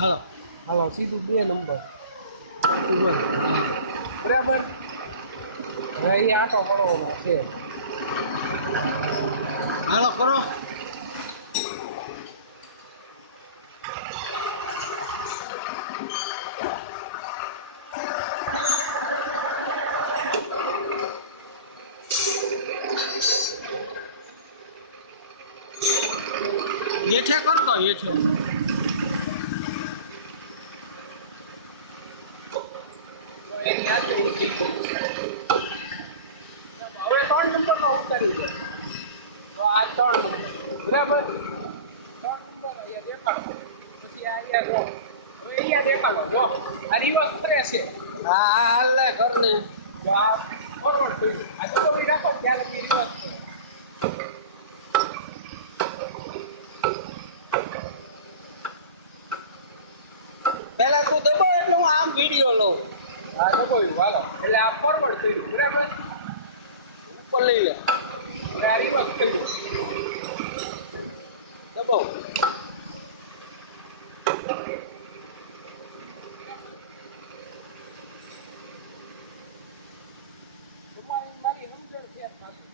હાલો. હાલો સીધું 2 નંબર બરાબર. હવે એ આટો મળવાનો છે. હાલો કરો. હેઠે કરતો હેઠે. એની આજે હવે 3 નંબરનો ઉતારી દો. તો આ 3 નંબર બરાબર. 3 નંબર અહીંયા દેખાડો. પછી આ અહીંયા જો. હવે અહીંયા દેખાડો જો. આ રિવર્સ કરે છે. હા હા હાલ લે કરને. જો આ ફોરવર્ડ કર્યું. આ દબાવી રાખો ત્યાં લગી રિવર્સ કરે. પેલા તું દબો એટલે હું આમ વિડીયો લઉં. હા દબાવ્યું હાલો. એટલે આ ફોરવર્ડ કર્યું બરાબર. ઉપર લઈ લે. હવે આ રિવર્સ કર્યું. દબાવ. તમારી મારી સમજણ ફેર થશે.